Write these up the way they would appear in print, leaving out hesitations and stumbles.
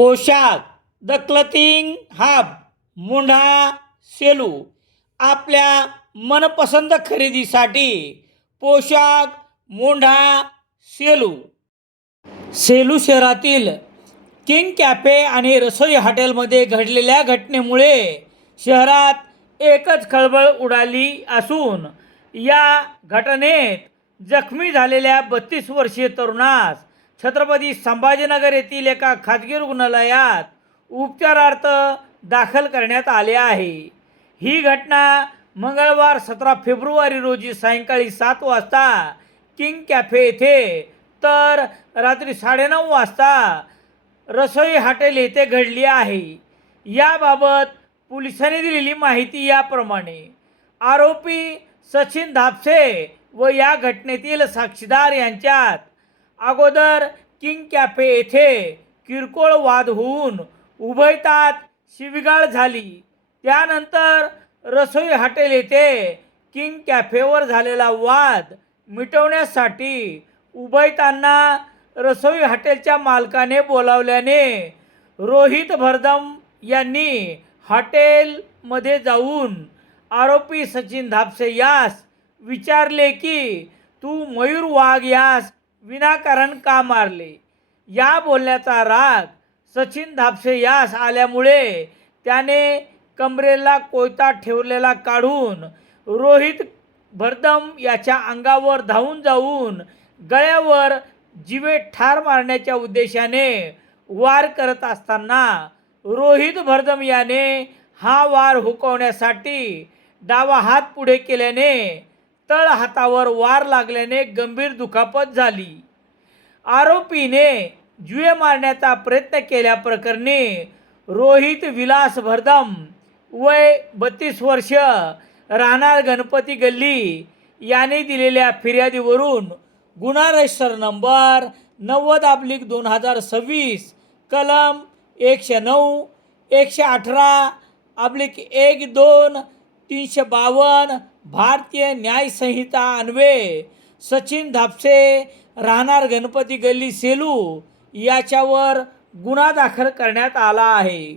पोशाख the क्लथिंग hub मुंढा Selu आपल्या मनपसंत खरेदीसाठी पोशाख मुंढा सेलू सेलू शहरातील किंग कॅफे आणि रसोई हॉटेलमध्ये घडलेल्या घटनेमुळे शहरात एकच खळबळ उडाली असून या घटनेत जखमी झालेल्या 32 वर्षीय तरुणास छत्रपती संभाजीनगर येथील एका खाजगी रुग्णालयात उपचारार्थ दाखल करण्यात आले आहे। ही घटना मंगळवार 17 फेब्रुवारी रोजी सायंकाळी 7 वाजता किंग कॅफे येथे तर रात्री 9:30 वाजता रसोई हॉटेल येथे घडली आहे। याबाबत पोलिसांनी दिलेली माहिती याप्रमाणे आरोपी सचिन धापसे व या घटनेतील साक्षीदार यांच्यात अगोदर किंग कॅफे येथे किरकोळ वाद होऊन उभयतात शिवीगाळ झाली। त्यानंतर रसोई हॉटेल येथे किंग कॅफेवर झालेला वाद मिटवण्यासाठी उभयतांना रसोई हॉटेलच्या मालकाने बोलावल्याने रोहित भरदम यांनी हॉटेलमध्ये जाऊन आरोपी सचिन धापसे यास विचारले की तू मयूर वाघ यास विनाकारण का मारले। या बोलण्याचा राग सचिन धापसे यास आल्यामुळे त्याने कमरेला कोयता ठेवलेला काढून रोहित भरदम याच्या अंगावर धावून जाऊन गळ्यावर जिवे ठार मारण्याच्या उद्देशाने वार करत असताना रोहित भरदम याने हा वार हुकवण्यासाठी डावा हात पुढे केल्याने तळ हातावर वार लागल्याने गंभीर दुखापत झाली। आरोपीने जिवे मारण्याचा प्रयत्न केल्याप्रकरणी रोहित विलास भरदम वय 32 वर्ष राहणार गणपती गल्ली याने दिलेल्या फिर्यादीवरून गुन्हा रजिस्टर नंबर 90/2026 कलम 109 118/1-2 352 भारतीय न्याय संहिता अन्वये सचिन धापसे राहणार गणपती गल्ली सेलू याच्यावर गुन्हा दाखल करण्यात आला आहे।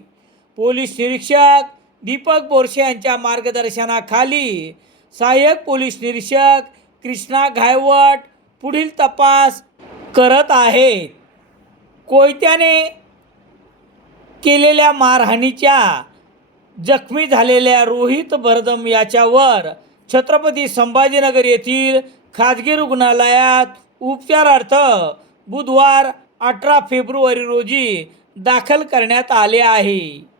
पोलीस निरीक्षक दीपक बोरसे यांच्या मार्गदर्शनाखाली सहाय्यक पोलीस निरीक्षक कृष्णा घायवट पुढील तपास करत आहेत। कोयत्याने केलेल्या मारहाणीच्या जखमी झालेल्या रोहित भरदम याच्यावर छत्रपती संभाजीनगर येथील खाजगी रुग्णालयात उपचारार्थ बुधवार 18 फेब्रुवारी रोजी दाखल करण्यात आले आहे।